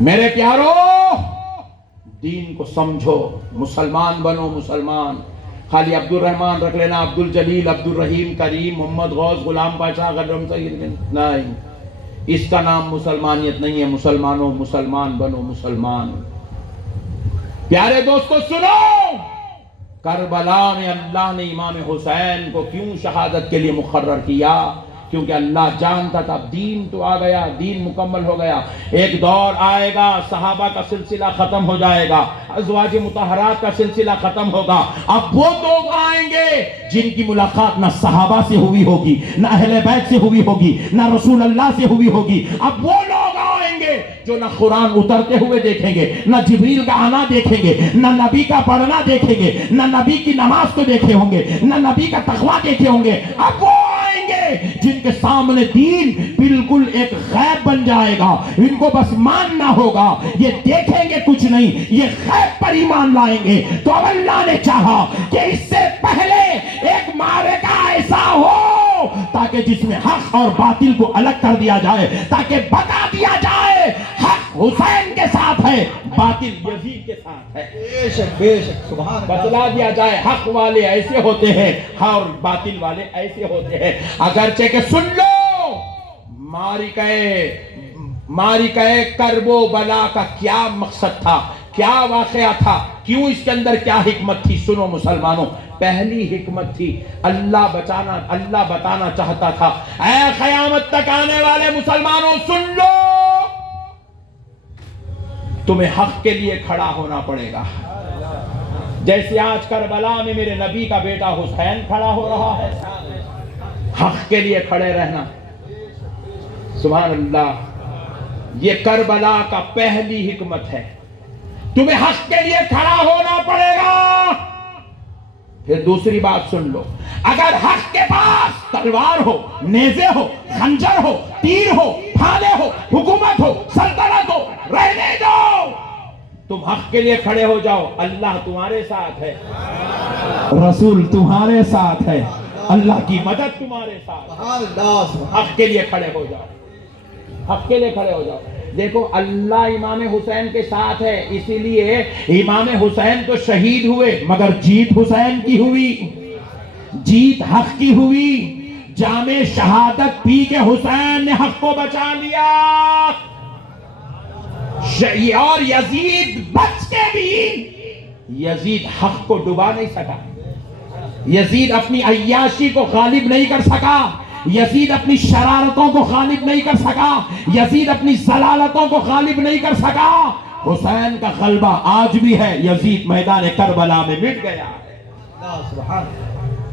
میرے پیارو، دین کو سمجھو، مسلمان بنو مسلمان. خالی عبد الرحمن رکھ لینا، عبد الجلیل، عبد الرحیم، کریم، محمد غوث، غلام پاشا، غرم سید، نہیں، اس کا نام مسلمانیت نہیں ہے. مسلمانوں، مسلمان بنو مسلمان. پیارے دوستو سنو، کربلا میں اللہ نے امام حسین کو کیوں شہادت کے لیے مقرر کیا؟ کیونکہ اللہ جانتا تھا اب دین تو آ گیا، دین مکمل ہو گیا. ایک دور آئے گا، صحابہ کا سلسلہ ختم ہو جائے گا، ازواج مطہرات کا سلسلہ ختم ہوگا. اب وہ لوگ آئیں گے جن کی ملاقات نہ صحابہ سے ہوئی ہوگی، نہ اہل بیت سے ہوئی ہوگی، نہ رسول اللہ سے ہوئی ہوگی. اب وہ لوگ آئیں گے جو نہ قرآن اترتے ہوئے دیکھیں گے، نہ جبریل کا آنا دیکھیں گے، نہ نبی کا پڑھنا دیکھیں گے، نہ نبی کی نماز کو دیکھے ہوں گے، نہ نبی کا تقویٰ دیکھے ہوں گے. اب وہ آئیں گے جن کے سامنے دین بالکل ایک غیب بن جائے گا. ان کو بس ماننا ہوگا، یہ دیکھیں گے کچھ نہیں، یہ غیب پر ایمان لائیں گے. تو اب اللہ نے چاہا کہ اس سے پہلے ایک معرکہ ایسا ہو تاکہ جس میں حق اور باطل کو الگ کر دیا جائے، تاکہ بتا دیا جائے حق حسین کے ساتھ ہے، باطل یزید کے ساتھ ہے. بے شک بے شک، سبحان اللہ. بتلا دیا جائے حق والے ایسے ہوتے ہیں اور باطل والے ایسے ہوتے ہیں. اگرچہ کہ سن لو، معرکہ کرب و بلا کا کیا مقصد تھا، کیا واقعہ تھا، کیوں اس کے اندر کیا حکمت تھی. سنو مسلمانوں، پہلی حکمت تھی اللہ بتانا چاہتا تھا، اے قیامت تک آنے والے مسلمانوں سن لو، تمہیں حق کے لیے کھڑا ہونا پڑے گا. جیسے آج کربلا میں میرے نبی کا بیٹا حسین کھڑا ہو رہا ہے، حق کے لیے کھڑے رہنا. سبحان اللہ، یہ کربلا کا پہلی حکمت ہے، تمہیں حق کے لیے کھڑا ہونا پڑے گا. پھر دوسری بات سن لو، اگر حق کے پاس تلوار ہو، نیزے ہو، خنجر ہو، تیر ہو، پھالے ہو، حکومت ہو، سلطنت ہو، رہنے دو، تم حق کے لیے کھڑے ہو جاؤ. اللہ تمہارے ساتھ ہے، رسول تمہارے ساتھ ہے، اللہ کی مدد تمہارے ساتھ. حق کے لیے کھڑے ہو جاؤ، حق کے لیے کھڑے ہو جاؤ. دیکھو اللہ امام حسین کے ساتھ ہے، اسی لیے امام حسین تو شہید ہوئے مگر جیت حسین کی ہوئی، جیت حق کی ہوئی. جام شہادت پی کے حسین نے حق کو بچا لیا، اور یزید بچ کے بھی یزید حق کو ڈبا نہیں سکا. یزید اپنی عیاشی کو غالب نہیں کر سکا، یزید اپنی شرارتوں کو غالب نہیں کر سکا، یزید اپنی ضلالتوں کو غالب نہیں کر سکا. حسین کا غلبہ آج بھی ہے، یزید میدان کربلا میں مٹ گیا ہے.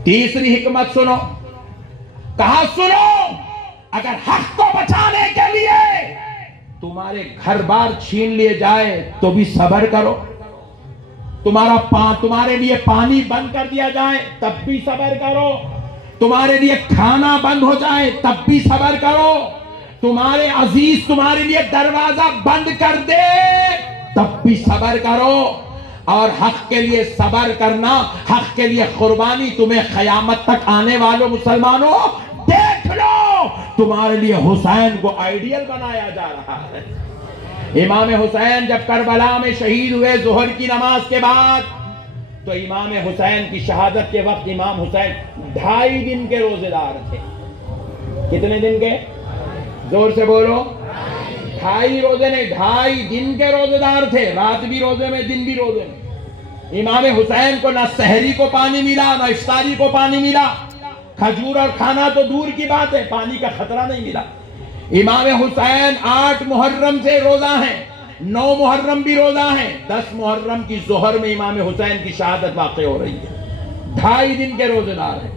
تیسری حکمت سنو، کہا سنو، اگر حق کو بچانے کے لیے تمہارے گھر بار چھین لیے جائے تو بھی صبر کرو، تمہارے لیے پانی بند کر دیا جائے تب بھی صبر کرو، تمہارے لیے کھانا بند ہو جائے تب بھی صبر کرو، تمہارے عزیز تمہارے لیے دروازہ بند کر دے تب بھی صبر کرو. اور حق کے لیے صبر کرنا، حق کے لیے قربانی تمہیں قیامت تک آنے والوں مسلمانوں دیکھ لو، تمہارے لیے حسین کو آئیڈیل بنایا جا رہا ہے. امام حسین جب کربلا میں شہید ہوئے ظہر کی نماز کے بعد، تو امام حسین کی شہادت کے وقت امام حسین 2.5 دن کے روزے دار تھے. کتنے دن کے؟ زور سے بولو. 2.5 روزے نہیں، 2.5 دن کے روزے دار تھے، رات بھی روزے میں دن بھی روزے میں. امام حسین کو نہ سحری کو پانی ملا، نہ افطاری کو پانی ملا، کھجور اور کھانا تو دور کی بات ہے، پانی کا خطرہ نہیں ملا. امام حسین 8 محرم سے روزہ ہیں، 9 محرم بھی روزہ ہیں، 10 محرم کی ظہر میں امام حسین کی شہادت واقع ہو رہی ہے. 2.5 دن کے روزے دار ہیں.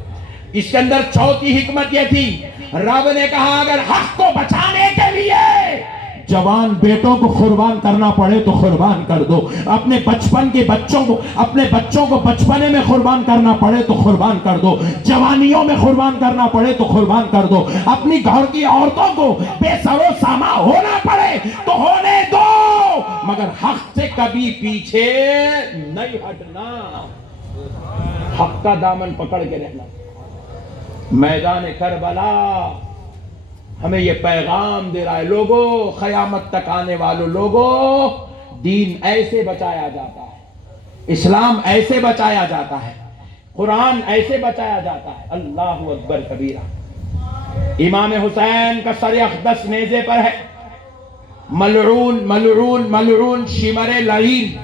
اس کے اندر چوتھی حکمت یہ تھی، رب نے کہا اگر حق کو بچانے کے لیے جوان بیٹوں کو قربان کرنا پڑے تو قربان کر دو، اپنے بچپن کے بچوں کو بچپنے میں قربان کرنا پڑے تو قربان کر دو، جوانیوں میں قربان کرنا پڑے تو قربان کر دو، اپنی گھر کی عورتوں کو بے سر و ساما ہونا پڑے تو ہونے دو، مگر حق سے کبھی پیچھے نہیں ہٹنا، حق کا دامن پکڑ کے رہنا. میدان کربلا ہمیں یہ پیغام دے رہا ہے، لوگوں قیامت تک آنے والوں لوگوں، دین ایسے بچایا جاتا ہے، اسلام ایسے بچایا جاتا ہے، قرآن ایسے بچایا جاتا ہے۔ اللہ اکبر کبیرہ۔ امام حسین کا سر اقدس نیزے پر ہے، ملعون ملعون ملعون شمر لعین،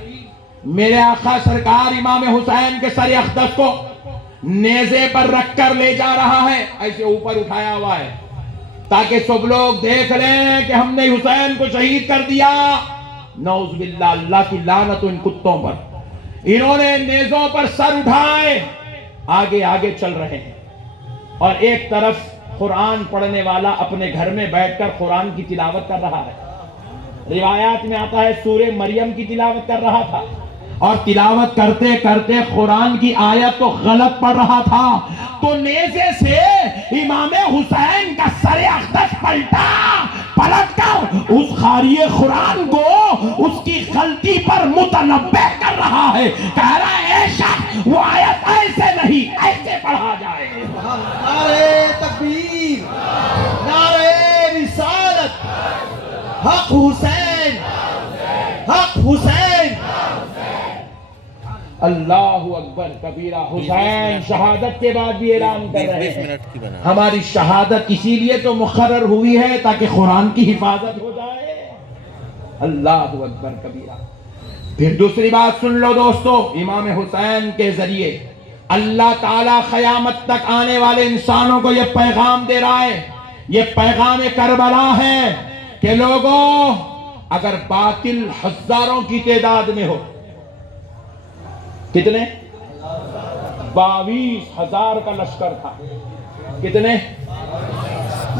میرے آقا سرکار امام حسین کے سر اقدس کو نیزے پر رکھ کر لے جا رہا ہے، ایسے اوپر اٹھایا ہوا ہے تاکہ سب لوگ دیکھ لیں کہ ہم نے حسین کو شہید کر دیا۔ نعوذ باللہ، اللہ کی لعنت ان کتوں پر۔ انہوں نے نیزوں پر سر اٹھائے، آگے آگے چل رہے ہیں، اور ایک طرف قرآن پڑھنے والا اپنے گھر میں بیٹھ کر قرآن کی تلاوت کر رہا ہے۔ روایات میں آتا ہے سورہ مریم کی تلاوت کر رہا تھا، اور تلاوت کرتے کرتے قرآن کی آیت تو غلط پڑھ رہا تھا، تو نیزے سے امام حسین کا سر اقدس پلٹ کر اس قاری قرآن کو اس کی غلطی پر متنبہ کر رہا ہے، کہہ رہا ہے اے شخص وہ آیت ایسے نہیں، ایسے پڑھا جائے۔ نعرہ تکبیر، نعرہ رسالت، حق حسین، حق حسین۔ اللہ اکبر کبیرہ۔ حسین شہادت کے بعد بھی اعلان کر رہے ہیں ہماری شہادت اسی لیے تو مقرر ہوئی ہے تاکہ قرآن کی حفاظت ہو جائے۔ اللہ اکبر کبیرہ۔ پھر دوسری بات سن لو دوستو، امام حسین کے ذریعے اللہ تعالیٰ قیامت تک آنے والے انسانوں کو یہ پیغام دے رہا ہے، یہ پیغام کربلا ہے کہ لوگوں اگر باطل ہزاروں کی تعداد میں ہو، کتنے؟ 22,000 کا لشکر تھا، کتنے؟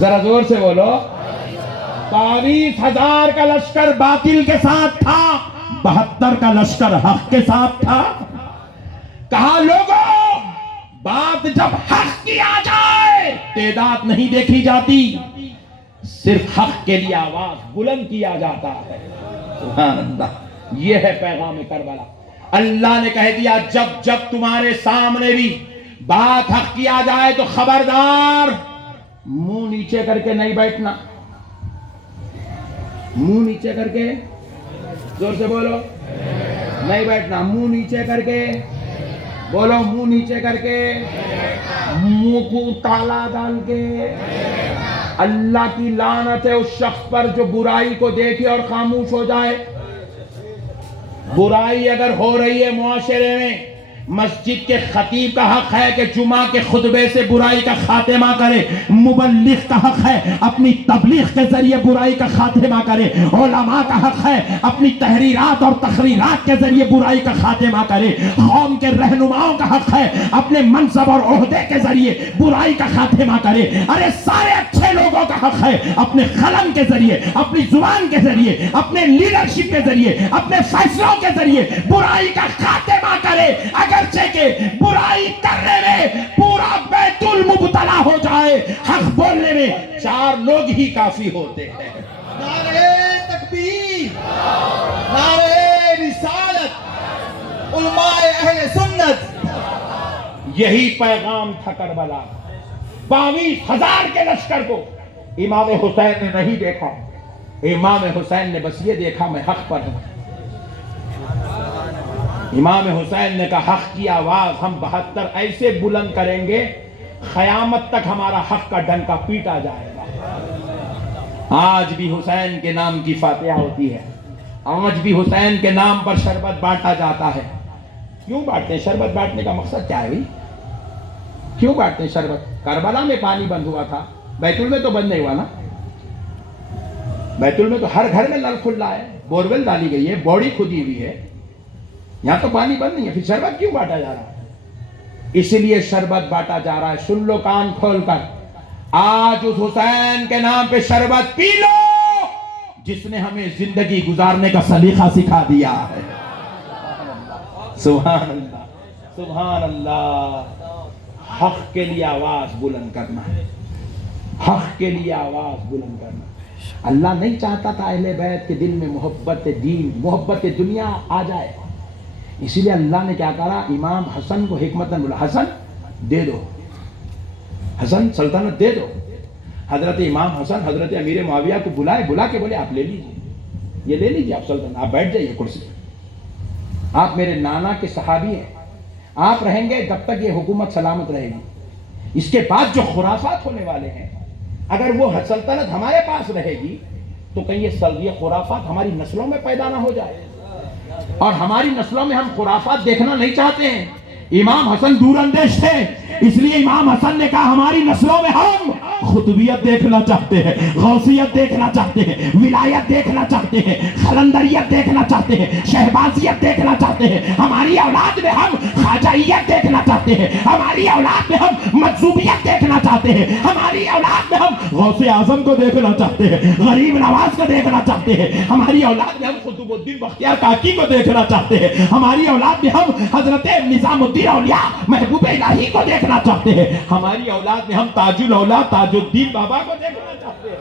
ذرا زور سے بولو، 22,000 کا لشکر باطل کے ساتھ تھا، 72 کا لشکر حق کے ساتھ تھا۔ کہا لوگوں بات جب حق کی آ جائے تعداد نہیں دیکھی جاتی، صرف حق کے لیے آواز بلند کیا جاتا ہے۔ سبحان اللہ، یہ ہے پیغام کربلا۔ اللہ نے کہہ دیا جب جب تمہارے سامنے بھی بات حق کی آ جائے تو خبردار منہ نیچے کر کے نہیں بیٹھنا، منہ نیچے کر کے، زور سے بولو، نہیں بیٹھنا، منہ نیچے کر کے بولو، منہ نیچے کر کے، منہ کو تالا ڈال کے۔ اللہ کی لعنت ہے اس شخص پر جو برائی کو دیکھے اور خاموش ہو جائے۔ برائی اگر ہو رہی ہے معاشرے میں، مسجد کے خطیب کا حق ہے کہ جمعہ کے خطبے سے برائی کا خاتمہ کرے، مبلغ کا حق ہے اپنی تبلیغ کے ذریعے برائی کا خاتمہ کرے، علماء کا حق ہے اپنی تحریرات اور تقریرات کے ذریعے برائی کا خاتمہ کرے، قوم کے رہنماؤں کا حق ہے اپنے منصب اور عہدے کے ذریعے برائی کا خاتمہ کرے۔ ارے سارے اچھے لوگوں کا حق ہے اپنے قلم کے ذریعے، اپنی زبان کے ذریعے، اپنے لیڈرشپ کے ذریعے، اپنے فیصلوں کے ذریعے برائی کا خاتمہ کرے، اگرچہ کہ برائی کرنے میں پورا بیت المبتلا ہو جائے، حق بولنے میں 4 لوگ ہی کافی ہوتے ہیں۔ نعرہ تکبیر، نعرہ رسالت، علماء اہل سنت۔ یہی پیغام تھا کربلا۔ 22,000 کے لشکر کو امام حسین نے نہیں دیکھا، امام حسین نے بس یہ دیکھا میں حق پر ہوں۔ امام حسین نے کہا حق کی آواز ہم 72 ایسے بلند کریں گے قیامت تک ہمارا حق کا ڈنکا پیٹا جائے گا۔ آج بھی حسین کے نام کی فاتحہ ہوتی ہے، آج بھی حسین کے نام پر شربت بانٹا جاتا ہے۔ کیوں بانٹتے ہیں؟ شربت بانٹنے کا مقصد کیا ہے بھائی؟ کیوں بانٹتے ہیں شربت؟ کربلا میں پانی بند ہوا تھا، بیت الماء تو بند نہیں ہوا نا۔ بیت الماء تو ہر گھر میں نل کھل رہا ہے، بورویل ڈالی گئی ہے، باڑی کھدی ہوئی ہے، یہاں تو پانی بند نہیں ہے، پھر شربت کیوں بانٹا جا رہا ہے؟ اس لیے شربت بانٹا جا رہا ہے۔ سن لو کان کھول کر، آج اس حسین کے نام پہ شربت پی لو جس نے ہمیں زندگی گزارنے کا سلیقہ سکھا دیا ہے۔ سبحان اللہ، سبحان اللہ۔ حق کے لیے آواز بلند کرنا ہے، حق کے لیے آواز بلند کرنا۔ اللہ نہیں چاہتا تھا اہل بیت کے دل میں محبت دین، محبت دنیا آ جائے، اسی لیے اللہ نے کیا کہا؟ امام حسن کو حکمتاً بولا، حسن دے دو، حسن سلطنت دے دو۔ حضرت امام حسن حضرت امیر معاویہ کو بلا کے بولے آپ لے لیجیے، یہ لے لیجیے آپ سلطنت، آپ بیٹھ جائیے کرسی پہ، آپ میرے نانا کے صحابی ہیں، آپ رہیں گے تب تک یہ حکومت سلامت رہے گی، اس کے بعد جو خرافات ہونے والے ہیں اگر وہ سلطنت ہمارے پاس رہے گی تو کہیں یہ خرافات ہماری نسلوں میں پیدا نہ ہو جائے، اور ہماری نسلوں میں ہم خرافات دیکھنا نہیں چاہتے ہیں۔ امام حسن دور اندیش تھے، اس لیے امام حسن نے کہا ہماری نسلوں میں ہم خطبیت دیکھنا چاہتے ہیں، غوثیت دیکھنا چاہتے ہیں، ولایت دیکھنا چاہتے ہیں، خلندریت دیکھنا چاہتے ہیں، شہبازیت دیکھنا چاہتے ہیں، ہماری اولاد میں ہم خواجائیت دیکھنا چاہتے ہیں، ہماری اولاد میں ہم مجذوبیت دیکھنا چاہتے ہیں، ہماری اولاد میں ہم غوث اعظم کو دیکھنا چاہتے ہیں، غریب نواز کو دیکھنا چاہتے ہیں، ہماری اولاد میں ہم قطب الدین بختیار کاکی کو دیکھنا چاہتے ہیں، ہماری اولاد میں ہم حضرت نظام الدین اولیاء محبوب الہی کو دیکھنا چاہتے ہیں، ہماری اولاد میں ہم تاج الاولاد تاج الدین بابا کو دیکھنا چاہتے ہیں۔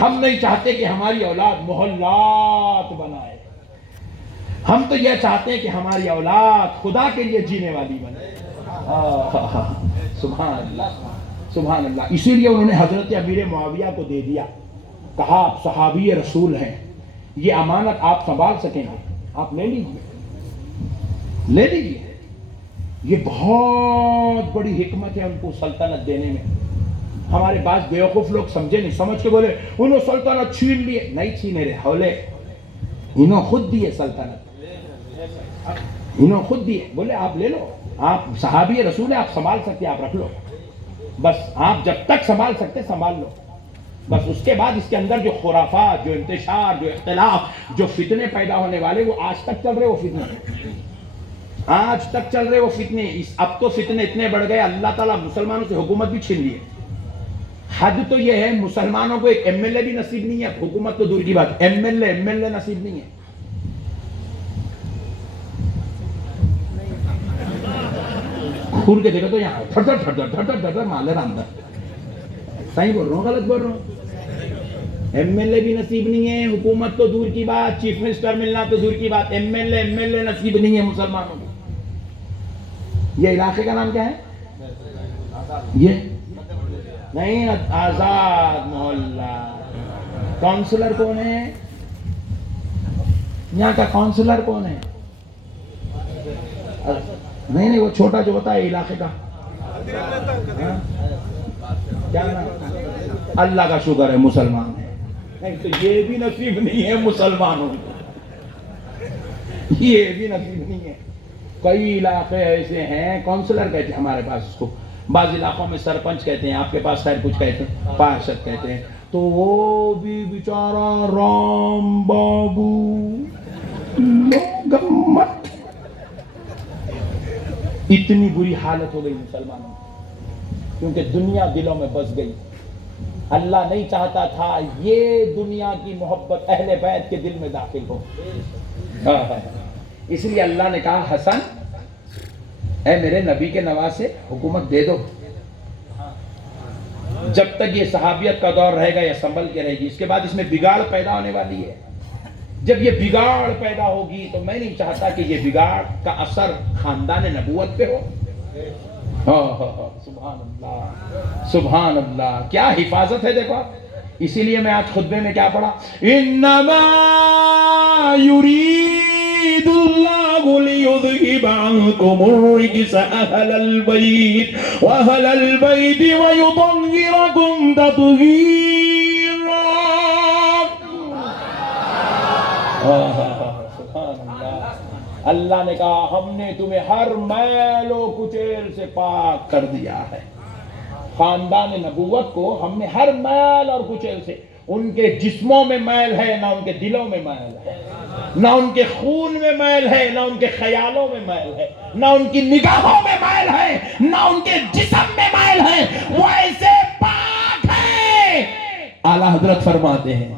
ہم نہیں چاہتے کہ ہماری اولاد محلات بنائے، ہم تو یہ چاہتے ہیں کہ ہماری اولاد خدا کے لیے جینے والی بنے۔ سبحان اللہ سبحان اللہ۔ اسی لیے انہوں نے حضرت امیر معاویہ کو دے دیا، کہا آپ صحابی رسول ہیں، یہ امانت آپ سنبھال سکیں گے، آپ لے لیجیے، لے لیجیے۔ یہ بہت بڑی حکمت ہے ان کو سلطنت دینے میں۔ ہمارے بعض بیوقوف لوگ سمجھے نہیں، سمجھ کے بولے انہوں سلطنت چھین لیے، نہیں چھینے رہے حولے، انہوں خود دیے سلطنت، انہوں خود دیے، بولے آپ لے لو، آپ صحابی رسول ہیں، آپ سنبھال سکتے آپ رکھ لو، بس آپ جب تک سنبھال سکتے سنبھال لو، بس اس کے بعد اس کے اندر جو خرافات، جو انتشار، جو اختلاف، جو فتنے پیدا ہونے والے، وہ آج تک چل رہے، وہ فتنے آج تک چل رہے، وہ فتنے۔ اب تو فتنے اتنے بڑھ گئے، اللہ تعالیٰ مسلمانوں سے حکومت بھی چھین لیے۔ حد تو یہ ہے مسلمانوں کو ایک ایم ایل اے بھی نصیب نہیں ہے، حکومت تو دور کی بات، ایم ایل اے نصیب نہیں ہے۔ کھول کے دیکھو تو یہاں تھر مالر اندر، صحیح بول رہا ہوں غلط بول رہا ہوں؟ ایم ایل اے بھی نصیب نہیں ہے، حکومت تو دور کی بات، چیف منسٹر ملنا تو دور کی بات، ایم ایل اے نصیب نہیں ہے مسلمانوں کو۔ یہ علاقے کا نام کیا ہے؟ یہ نہیں، آزاد محلہ۔ کونسلر کون ہے یہاں کا؟ کونسلر کون ہے؟ نہیں وہ چھوٹا جو ہوتا ہے علاقے کا، کیا نام؟ اللہ کا شکر ہے مسلمان ہے، نہیں تو یہ بھی نصیب نہیں ہے مسلمانوں کو، یہ بھی نصیب نہیں ہے۔ کئی علاقے ایسے ہیں کونسلر کہتے ہیں ہمارے پاس اس کو، بعض علاقوں میں سرپنچ کہتے ہیں، آپ کے پاس خیر کچھ کہتے ہیں پارشد کہتے ہیں، تو وہ بھی بیچارہ رام بابو لوگمت۔ اتنی بری حالت ہو گئی مسلمانوں کی، کیونکہ دنیا دلوں میں بس گئی۔ اللہ نہیں چاہتا تھا یہ دنیا کی محبت اہل بیت کے دل میں داخل ہو، اس لیے اللہ نے کہا حسن اے میرے نبی کے نواسے حکومت دے دو، جب تک یہ صحابیت کا دور رہے گا یہ سنبھل کے رہے گی، اس کے بعد اس میں بگاڑ پیدا ہونے والی ہے۔ جب یہ بگاڑ پیدا ہوگی تو میں نہیں چاہتا کہ یہ بگاڑ کا اثر خاندان نبوت پہ ہو۔ سبحان اللہ سبحان اللہ، کیا حفاظت ہے دیکھو۔ اسی لیے میں آج خطبے میں کیا پڑھا، انما یرید اللہ لیذہب عنکم الرجس اہل البیت واہل البیت ویطہرکم تطہیرا۔ سبحان اللہ، اللہ نے کہا ہم نے تمہیں ہر میل و کچیل سے پاک کر دیا ہے۔ خاندان نبوت کو ہم نے ہر میل اور کچیل سے، ان کے جسموں میں میل ہے نہ ان کے دلوں میں میل ہے، نہ ان کے خون میں میل ہے نہ ان کے خیالوں میں میل ہے، نہ ان کی نگاہوں میں میل ہے نہ ان کے جسم میں میل ہے، وہ ایسے پاک ہے۔ اعلیٰ حضرت فرماتے ہیں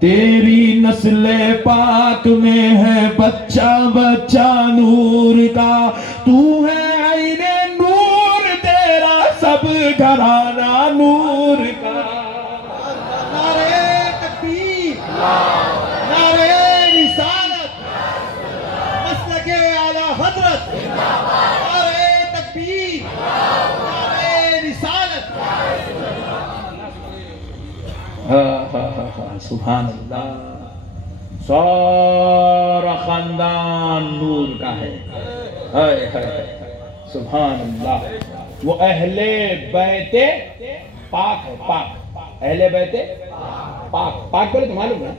تیری نسل پاک میں ہے بچہ بچہ نور کا، تو ہے عین نور، تیرا سب گھرانہ نور کا۔ نعرہ تکبیر، نعرہ رسالت، مسلک اعلیٰ حضرت، نعرہ تکبیر، نعرہ سبحان اللہ، سارا خاندان نور کا ہے. ہائے ہائے سبحان اللہ. وہ اہل بیت پاک ہے، پاک اہل بیت پاک. پاک بولے تو معلوم ہے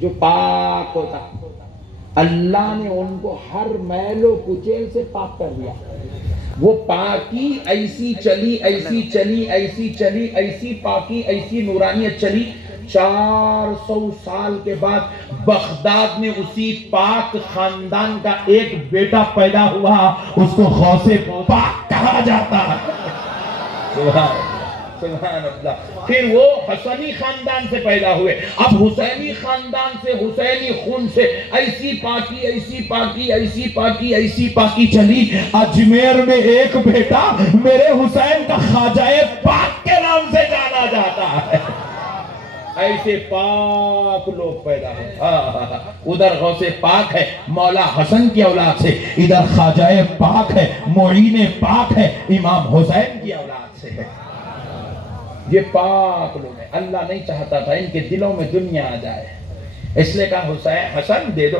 جو پاک ہوتا، اللہ نے ان کو ہر میل و کچیل سے پاک کر دیا. وہ پاکی ایسی چلی ایسی چلی ایسی چلی ایسی پاکی ایسی نورانیت چلی. 400 سال کے بعد بغداد میں اسی پاک خاندان کا ایک بیٹا پیدا ہوا، اس کو غوث پاک کہا جاتا ہے. سبحان اللہ. پھر وہ حسنی خاندان سے پیدا ہوئے، اب حسینی خاندان سے، حسینی خون سے ایسی پاکی ایسی پاکی ایسی پاکی ایسی پاکی چلی. اجمیر میں ایک بیٹا میرے حسین کا خواجہ پاک کے نام سے جانا جاتا ہے. ایسے پاک لوگ پیدا ہوئے. ادھر غوث پاک ہے مولا حسن کی اولاد سے، ادھر خواجہ پاک ہے معین پاک ہے امام حسین کی اولاد سے ہے. یہ پاک لوگ ہیں. اللہ نہیں چاہتا تھا ان کے دلوں میں دنیا آ جائے، اس لیے کہا حسین حسن دے دو.